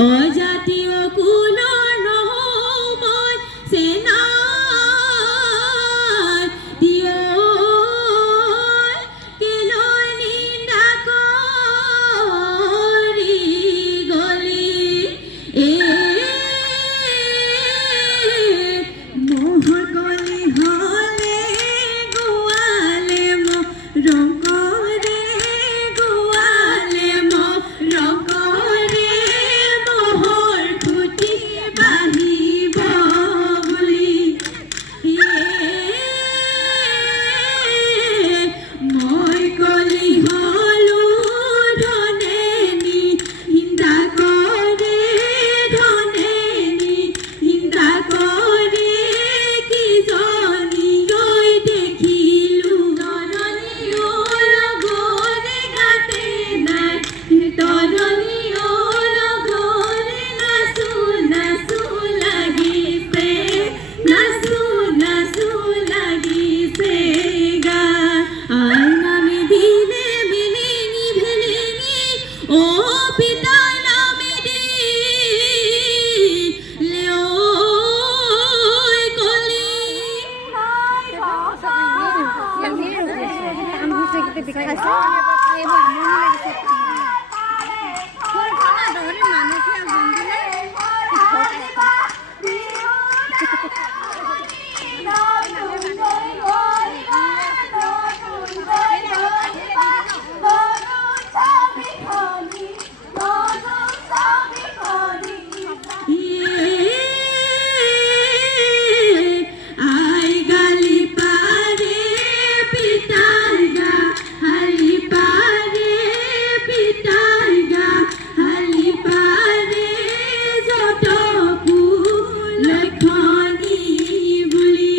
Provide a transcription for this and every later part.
অজাতীয় কুলৰ নহওঁ মই চেনাৰ দিয় কেলৈ নিন্দা কৰি গলি মোহৰ কলি হলে গোৱালে ৰংকৰে গোৱালে ৰংকৰে মোহৰ খুটি বাঢ়িব বুলি মই কলি হলো ধনেনি হিন্দা কৰে ধনেনি হিন্দা কৰে কিজনী গৈ দেখিলো তৰণী লগৰে গাতে নাই তৰণী লগৰে নাচো নাচো লাগিছে নাচো নাচো লাগিছে গা আই নামে দিলে বেলেঙি ভেলেঙি ও পিতাই নামে দিলে ঐ কলি আই গালি পাৰে পিতাই গা হালি পাৰে পিতাই গা হালি পাৰে যতকু লক্ষণী বুলি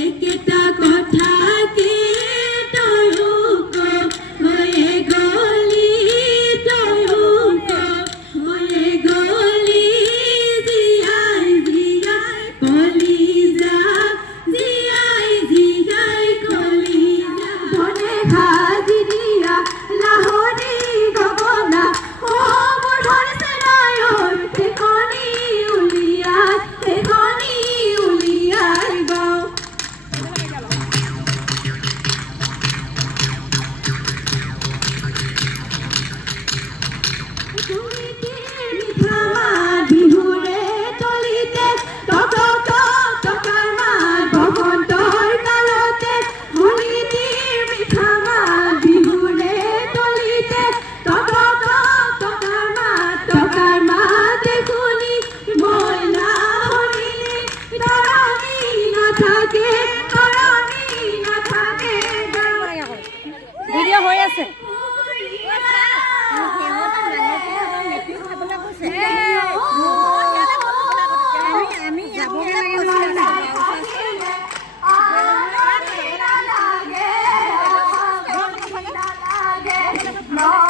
একেটা কথাকে তয়ুক হৈয়ে গলি তয়ুক হৈয়ে গলি জীয়াই জীয়াই কলিজা জীয়াই জীয়াই কলিজা ধনে সাজি দিয়া লাহৰি গগনা ও মোৰ ধন চেনাই সেইখনি উলিয়াই গাওঁ বিহুৰে তলিতে টকাৰ মাত বসন্তৰ কালতে হলিটিৰ মিঠা মাত বিহুৰে তলিতে টকাৰ মাতে শুনি মইনা হৰিণী তৰণী নাথাকে ভিডিঅ' হৈ আছে No.